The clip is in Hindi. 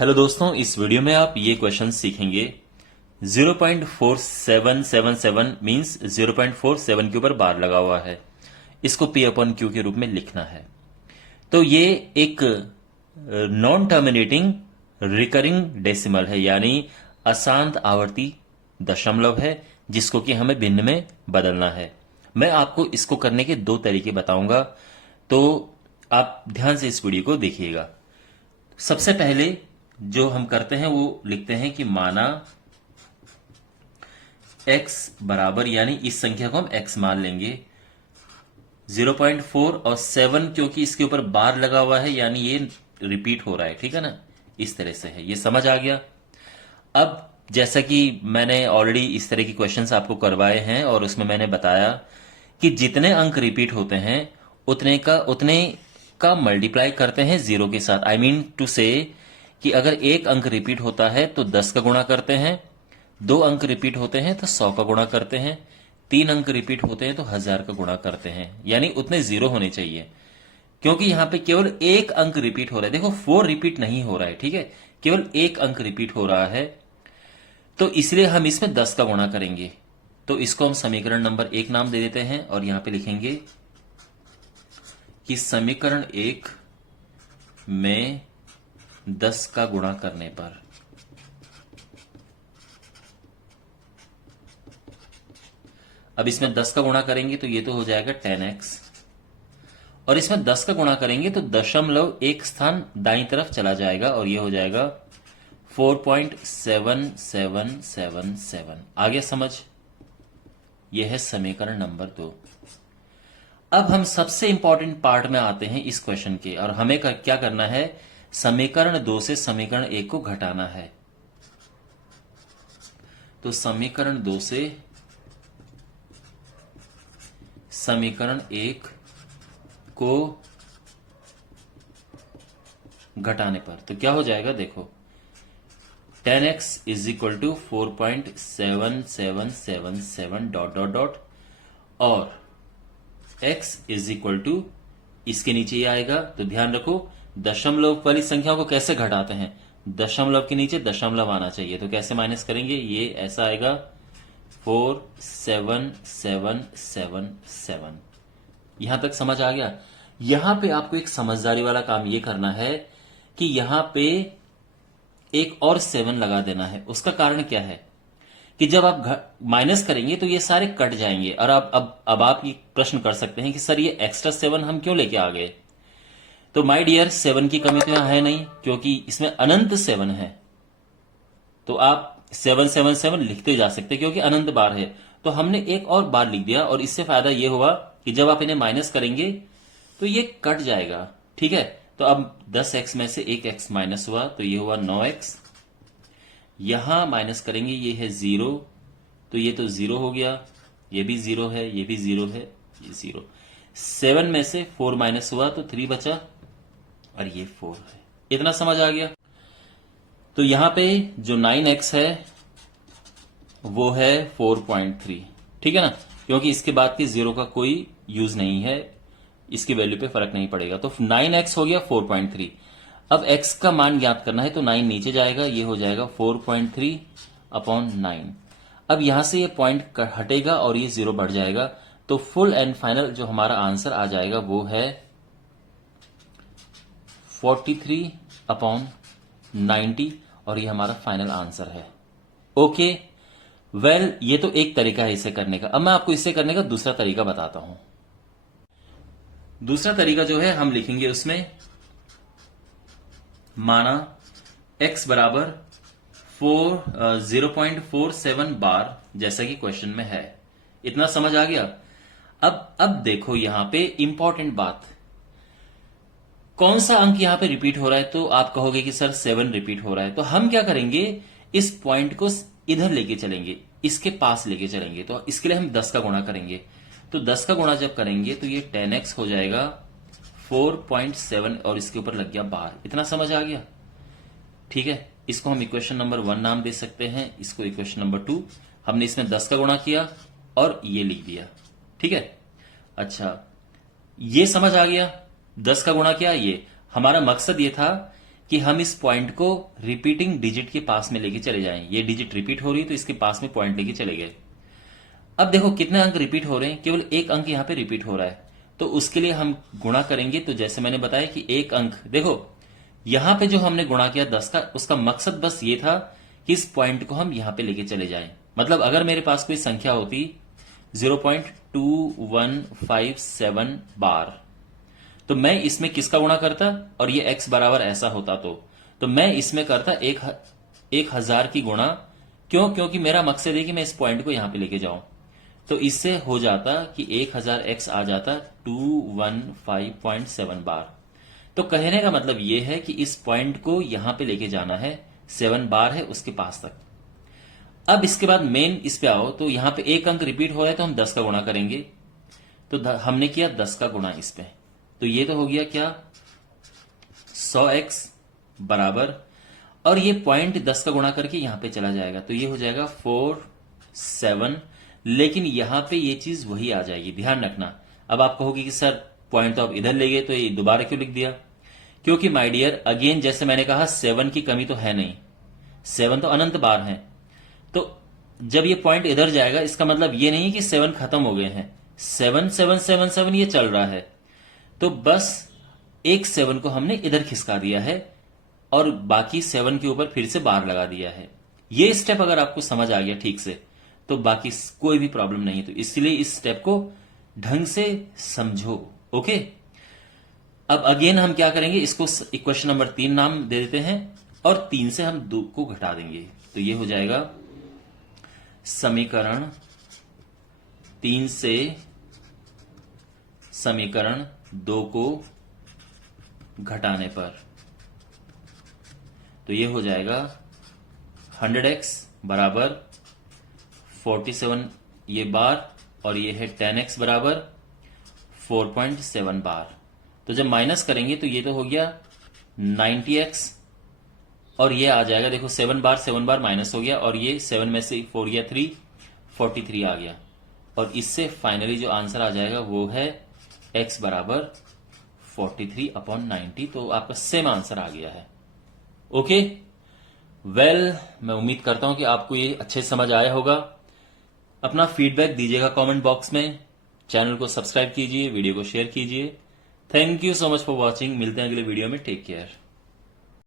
हेलो दोस्तों, इस वीडियो में आप ये क्वेश्चन सीखेंगे। 0.4777 मीन्स 0.47 के ऊपर बार लगा हुआ है, इसको P अपॉन क्यू के रूप में लिखना है। तो ये एक नॉन टर्मिनेटिंग रिकरिंग डेसिमल है, यानी अशांत आवर्ती दशमलव है, जिसको कि हमें भिन्न में बदलना है। मैं आपको इसको करने के दो तरीके बताऊंगा, तो आप ध्यान से इस वीडियो को देखिएगा। सबसे पहले जो हम करते हैं वो लिखते हैं कि माना x बराबर, यानी इस संख्या को हम x मान लेंगे। 0.4 और 7 क्योंकि इसके ऊपर बार लगा हुआ है, यानी ये रिपीट हो रहा है, ठीक है ना। इस तरह से है, ये समझ आ गया। अब जैसा कि मैंने ऑलरेडी इस तरह की क्वेश्चंस आपको करवाए हैं और उसमें मैंने बताया कि जितने अंक रिपीट होते हैं उतने का मल्टीप्लाई करते हैं जीरो के साथ। आई मीन टू से कि अगर एक अंक रिपीट होता है तो 10 का गुणा करते हैं, 2 अंक रिपीट होते हैं तो 100 का गुणा करते हैं, 3 अंक रिपीट होते हैं तो 1000 का गुणा करते हैं, यानी उतने जीरो होने चाहिए। क्योंकि यहां पे केवल एक अंक रिपीट हो रहा है, देखो 4 रिपीट नहीं हो रहा है, ठीक है, केवल एक अंक रिपीट हो रहा है, तो इसलिए हम इसमें 10 का गुणा करेंगे। तो इसको हम समीकरण नंबर 1 नाम दे देते हैं और यहां पे लिखेंगे कि समीकरण 1 में 10 का गुणा करने पर अब इसमें 10 का गुणा करेंगे तो ये तो हो जाएगा 10x, और इसमें 10 का गुणा करेंगे तो दशमलव एक स्थान दाईं तरफ चला जाएगा और ये हो जाएगा 4.7777। आगे समझ, यह है समीकरण नंबर 2। अब हम सबसे इंपॉर्टेंट पार्ट में आते हैं इस क्वेश्चन के, और हमें क्या करना है, समीकरण 2 से समीकरण 1 को घटाना है। तो समीकरण 2 से समीकरण 1 को घटाने पर तो क्या हो जाएगा, देखो 10x is equal to 4.7777 dot dot dot, और x इज इक्वल टू इसके नीचे ये आएगा। तो ध्यान रखो, दशमलव वाली संख्याओं को कैसे घटाते हैं, दशमलव के नीचे दशमलव आना चाहिए। तो कैसे माइनस करेंगे, ये ऐसा आएगा 47777। यहां तक समझ आ गया। यहां पे आपको एक समझदारी वाला काम ये करना है कि यहां पे एक और 7 लगा देना है। उसका कारण क्या है कि जब आप माइनस करेंगे तो ये सारे कट जाएंगे, और अब आप ये प्रश्न कर सकते हैं कि सर ये एक्स्ट्रा 7 हम क्यों लेके आ गए। तो माय डियर, 7 की कमी तो यहां है नहीं, क्योंकि इसमें अनंत 7 है। तो आप 777 लिखते जा सकते क्योंकि अनंत बार है। तो हमने एक और बार लिख दिया, और इससे फायदा ये हुआ कि जब आप इन्हें माइनस करेंगे तो ये कट जाएगा, ठीक है। तो अब 10x में से 1x माइनस हुआ तो ये हुआ 9x। यहां माइनस करेंगे, ये है 0, तो ये तो 0 हो गया, ये भी 0 है, ये भी 0 है, ये 0। 7 में से 4 माइनस हुआ तो 3 बचा, और ये 4 है। इतना समझ आ गया। तो यहां पे जो 9x है वो है 4.3, ठीक है ना, क्योंकि इसके बाद के 0 का कोई यूज नहीं है, इसकी वैल्यू पे फर्क नहीं पड़ेगा। तो 9x हो गया 4.3। अब x का मान ज्ञात करना है तो 9 नीचे जाएगा, ये हो जाएगा 4.3 अपॉन 9। अब यहां से ये पॉइंट हटेगा और ये 0 बढ़ जाएगा, तो फुल एंड फाइनल जो हमारा आंसर आ जाएगा वो है 43 अपॉन 90, और ये हमारा फाइनल आंसर है। ओके, वेल, ये तो एक तरीका है इसे करने का। अब मैं आपको इसे करने का दूसरा तरीका बताता हूं। दूसरा तरीका जो है हम लिखेंगे उसमें, माना x बराबर 0.47 बार, जैसा कि क्वेश्चन में है। इतना समझ आ गया। अब देखो यहां पे इंपॉर्टेंट बात, कौन सा अंक यहां पे रिपीट हो रहा है, तो आप कहोगे कि सर 7 रिपीट हो रहा है। तो हम क्या करेंगे, इस पॉइंट को इधर लेके चलेंगे, इसके पास लेके चलेंगे। तो इसके लिए हम 10 का गुणा करेंगे। तो 10 का गुणा जब करेंगे तो ये 10x हो जाएगा 4.7, और इसके ऊपर लग गया बार। इतना समझ आ गया, ठीक है। इसको हम इक्वेशन नंबर 1 नाम दे सकते हैं, इसको इक्वेशन नंबर 2। हमने इसमें 10 का गुणा किया और ये लिख दिया, ठीक है। अच्छा, ये समझ आ गया, 10 का गुणा किया। ये हमारा मकसद ये था कि हम इस पॉइंट को रिपीटिंग डिजिट के पास में लेके चले जाएं। ये डिजिट रिपीट हो रही है तो इसके पास में पॉइंट लेके चले गए। अब देखो कितने अंक रिपीट हो रहे हैं, केवल एक अंक यहां पे रिपीट हो रहा है, तो उसके लिए हम गुणा करेंगे। तो जैसे मैंने बताया कि एक अंक, देखो यहां पे जो हमने गुणा किया 10 का, उसका मकसद बस ये था कि इस पॉइंट को हम यहां पे लेके चले जाएं। मतलब अगर मेरे पास कोई संख्या होती 0.2157 बार, तो मैं इसमें किसका गुणा करता और ये x बराबर ऐसा होता, तो मैं इसमें करता 1000 की गुणा। क्यों? क्योंकि मेरा मकसद है कि मैं इस पॉइंट को यहां पे लेके जाऊं। तो इससे हो जाता कि 1000x आ जाता 215.7 बार। तो कहने का मतलब यह है कि इस पॉइंट को यहां पे लेके जाना है, 7 बार है उसके पास तक। अब इसके बाद मेन इस पे आओ, तो यहां पे एक अंक रिपीट हो रहा है तो हम 10 का गुणा करेंगे। तो हमने किया 10 का गुणा इस पे, तो ये तो हो गया क्या 100x बराबर, और ये पॉइंट 10 का गुणा करके यहां पे चला जाएगा, तो ये हो जाएगा 47। लेकिन यहां पे ये चीज वही आ जाएगी, ध्यान रखना। अब आप कहोगे कि सर पॉइंट तो आप इधर ले गए, तो ये दोबारा क्यों लिख दिया? क्योंकि माय डियर अगेन जैसे मैंने कहा 7 की कमी तो है नहीं, 7 तो अनंत बार है। तो जब ये पॉइंट इधर जाएगा इसका मतलब ये नहीं कि 7 खत्म हो गए हैं, 7777 ये चल रहा है। तो बस एक 7 को हमने इधर खिसका दिया है और बाकी 7 के ऊपर फिर से बार लगा दिया है। ये स्टेप अगर आपको समझ आ गया ठीक से, तो बाकी कोई भी प्रॉब्लम नहीं। तो इसलिए इस स्टेप को ढंग से समझो। ओके, अब अगेन हम क्या करेंगे, इसको इक्वेशन नंबर 3 नाम दे देते हैं और 3 से हम 2 को घटा देंगे। तो ये हो जाएगा समीकरण 3 से समीकरण 2 को घटाने पर, तो ये हो जाएगा 100x बराबर 47 ये बार, और ये है 10x बराबर 4.7 बार। तो जब माइनस करेंगे तो ये तो हो गया 90x, और ये आ जाएगा, देखो 7 बार माइनस हो गया, और ये 7 में से 4 गया 3, 43 आ गया। और इससे फाइनली जो आंसर आ जाएगा वो है x बराबर 43/90। तो आपका सेम आंसर आ गया है। ओके, वेल मैं उम्मीद करता हूं कि आपको ये अच्छे समझ आया होगा। अपना फीडबैक दीजिएगा कमेंट बॉक्स में, चैनल को सब्सक्राइब कीजिए, वीडियो को शेयर कीजिए। Thank you so much for watching. मिलते हैं अगले वीडियो में। Take care.